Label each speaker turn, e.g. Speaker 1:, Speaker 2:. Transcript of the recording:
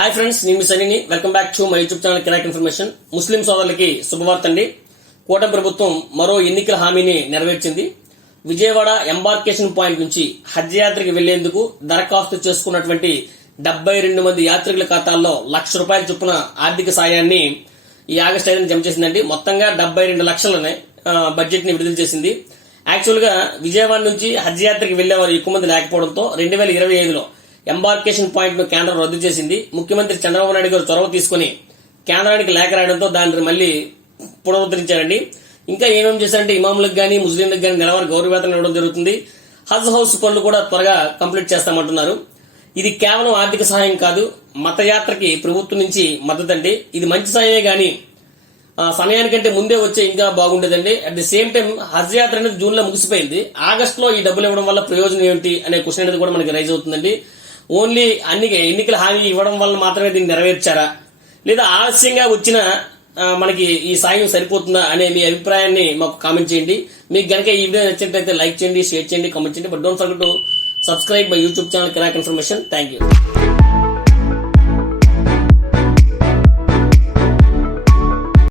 Speaker 1: Hi friends నేను మీ సనీని welcome back to my YouTube channel Kiraak information. ముస్లిం సోదరులకి శుభవార్త అండి. కూటమి ప్రభుత్వం మరో ఎన్నికల హామీని నెరవేర్చింది. విజయవాడ ఎంబార్కేషన్ పాయింట్ నుంచి హజ్ యాత్రకి వెళ్ళేందుకు దరఖాస్తు చేసుకున్నటువంటి డెబ్బై రెండు మంది యాత్రికుల ఖాతాల్లో లక్ష రూపాయల చొప్పున ఆర్థిక సాయాన్ని ఈ ఆగస్టు ఐదున జమ చేసిందండి. మొత్తంగా డెబ్బై రెండు లక్షలనే బడ్జెట్ని విడుదల చేసింది. యాక్చువల్గా విజయవాడ నుంచి హజ్ యాత్రకి వెళ్ళేవారు ఎక్కువ మంది లేకపోవడంతో రెండు వేల ఇరవై ఐదులో ఎంబార్కేషన్ పాయింట్ను కేంద్రం రద్దు చేసింది. ముఖ్యమంత్రి చంద్రబాబు నాయుడు గారు చొరవ తీసుకుని కేంద్రానికి లేఖ రాయడంతో దాన్ని మళ్ళీ పునరుద్ధరించారండి. ఇంకా ఏమేమి చేశారంటే ఇమాములకు గానీ ముస్లింలకు గానీ నెలవారీ గౌరవవేతనం ఇవ్వడం జరుగుతుంది. హజ్ హౌస్ పనులు కూడా త్వరగా కంప్లీట్ చేస్తామంటున్నారు. ఇది కేవలం ఆర్థిక సహాయం కాదు మతయాత్రకి ప్రభుత్వం నుంచి మద్దతు అండి. ఇది మంచి సహాయమే గాని సమయానికంటే ముందే వచ్చే ఇంకా బాగుండేదండి. అట్ ది సేమ్ టైం హజ్ యాత్ర అనేది జూన్లో ముగిసిపోయింది. ఆగస్ట్లో ఈ డబ్బులు ఇవ్వడం వల్ల ప్రయోజనం ఏంటి అనే క్వశ్చన్ అనేది కూడా మనకి రైజ్ అవుతుందండి. ఓన్లీ అన్ని ఎన్నికల హామీ ఇవ్వడం వల్ల మాత్రమే దీన్ని నెరవేర్చారా? లేదా ఆలస్యంగా వచ్చిన మనకి ఈ సాయం సరిపోతుందా అనే మీ అభిప్రాయాన్ని మాకు కామెంట్ చేయండి. మీకు గనక ఈ వీడియో నచ్చినట్లయితే లైక్ చేయండి షేర్ చేయండి కామెంట్ చేయండి. But don't forget to subscribe my YouTube channel Kiraak information thank you